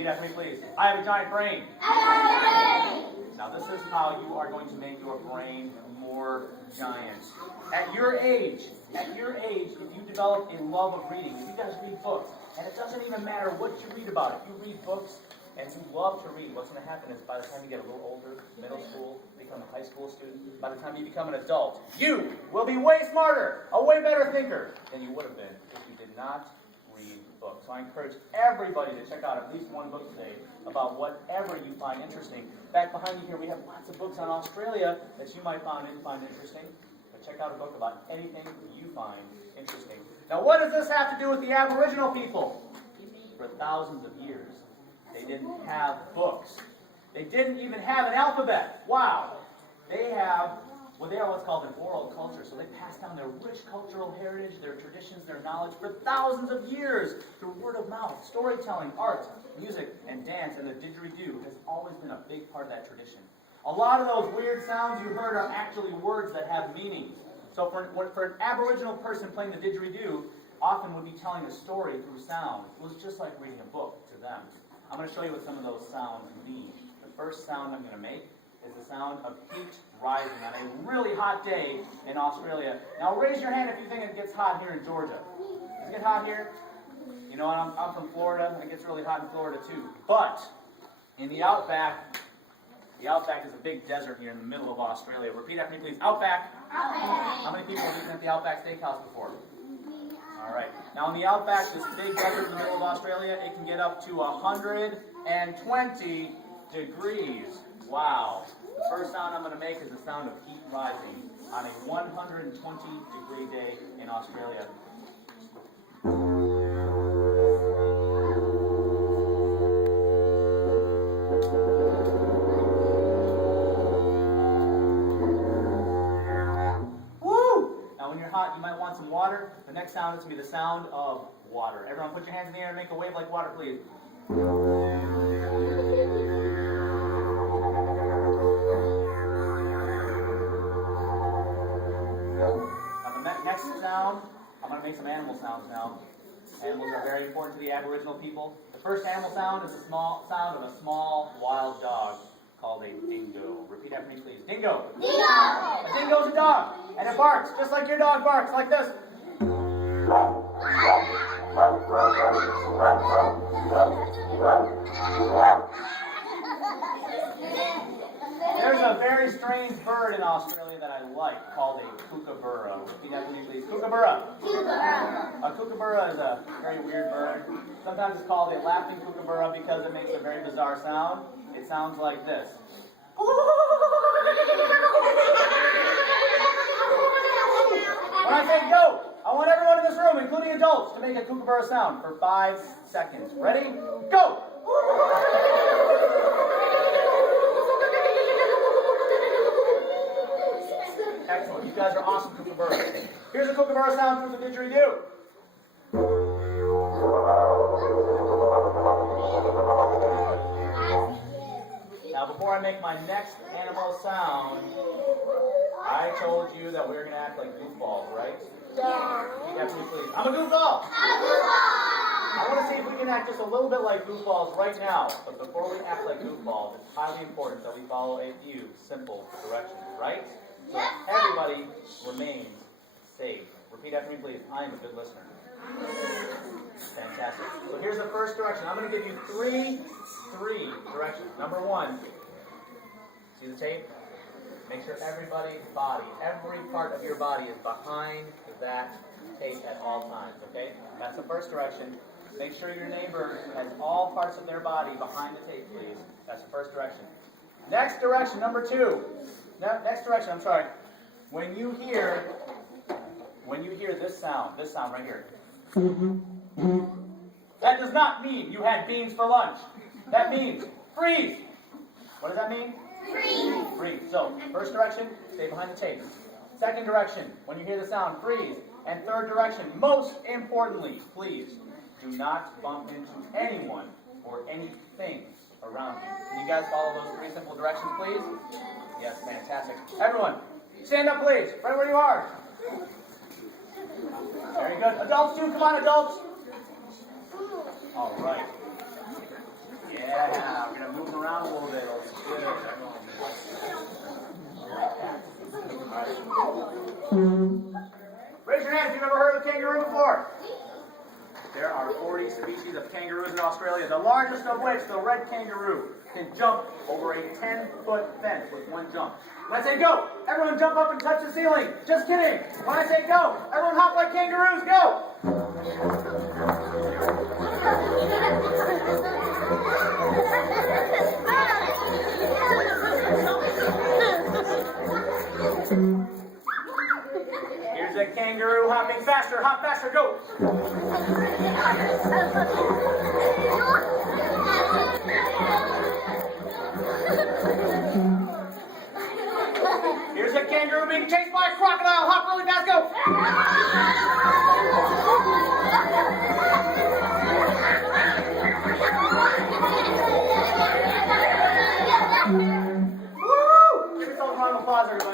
Repeat after me, please. I have a giant brain. Now this is how you are going to make your brain more giant. At your age, if you develop a love of reading, if you guys read books, and it doesn't even matter what you read about, if you read books and you love to read, what's going to happen is by the time you get a little older, middle school, become a high school student, by the time you become an adult, you will be way smarter, a way better thinker than you would have been if you did not read books. So I encourage everybody to check out at least one book today about whatever you find interesting. Back behind you here, we have lots of books on Australia that you might find interesting. But check out a book about anything you find interesting. Now, what does this have to do with the Aboriginal people? For thousands of years, they didn't have books. They didn't even have an alphabet. Wow. They have what's called an oral culture. So they passed down their rich cultural heritage, their traditions, their knowledge for thousands of years through word of mouth, storytelling, art, music, and dance. And the didgeridoo has always been a big part of that tradition. A lot of those weird sounds you heard are actually words that have meanings. So for an Aboriginal person playing the didgeridoo, often would be telling a story through sound. It was just like reading a book to them. I'm going to show you what some of those sounds mean. The first sound I'm going to make is the sound of heat rising on a really hot day in Australia. Now raise your hand if you think it gets hot here in Georgia. Does it get hot here? You know, I'm from Florida, and it gets really hot in Florida too. But in the outback is a big desert here in the middle of Australia. Repeat after me, please. Outback. Outback. How many people have eaten at the Outback Steakhouse before? All right. Now in the Outback, this big desert in the middle of Australia, it can get up to 120 degrees. Wow. The first sound I'm going to make is the sound of heat rising on a 120-degree day in Australia. Woo! Now when you're hot, you might want some water. The next sound is going to be the sound of water. Everyone put your hands in the air and make a wave like water, please. Next sound, I'm going to make some animal sounds now. Animals are very important to the Aboriginal people. The first animal sound is the sound of a small wild dog called a dingo. Repeat after me, please. Dingo. Dingo. A dingo's a dog, and it barks just like your dog barks, like this. There's a very strange bird in Australia that I like called a kookaburra. Repeat after me, please. Kookaburra. Kookaburra. A kookaburra is a very weird bird. Sometimes it's called a laughing kookaburra because it makes a very bizarre sound. It sounds like this. When I say go, I want everyone in this room, including adults, to make a kookaburra sound for 5 seconds. Ready? Go! Excellent. You guys are awesome kookaburras. Here's a kookaburra sound through the didgeridoo. Now, before I make my next animal sound, I told you that we were going to act like goofballs, right? Yeah. Repeat after me, please. I'm a goofball. I'm a goofball. I want to see if we can act just a little bit like goofballs right now. But before we act like goofballs, it's highly important that we follow a few simple directions, right? So everybody remains safe. Repeat after me, please. I am a good listener. Fantastic. So here's the first direction. I'm going to give you three directions. Number one, see the tape? Make sure everybody's body, every part of your body is behind that tape at all times, okay? That's the first direction. Make sure your neighbor has all parts of their body behind the tape, please. That's the first direction. Next direction, number two. Next direction, I'm sorry. When you hear this sound right here, that does not mean you had beans for lunch. That means freeze. What does that mean? Freeze. Freeze. So, first direction, stay behind the tape. Second direction, when you hear the sound, freeze. And third direction, most importantly, please, do not bump into anyone or anything around you. Can you guys follow those three simple directions, please? Yes, fantastic. Everyone, stand up, please, right where you are. Very good. Adults too, come on, adults. All right. three species of kangaroos in Australia, the largest of which, the red kangaroo, can jump over a 10-foot fence with one jump. When I say go, everyone jump up and touch the ceiling. Just kidding. When I say go, everyone hop like kangaroos. Go! Here's a kangaroo hopping faster. Hop faster. Go! Here's a kangaroo being chased by a crocodile. Hop really fast. Go! Woo! Give yourself a round of applause, everybody.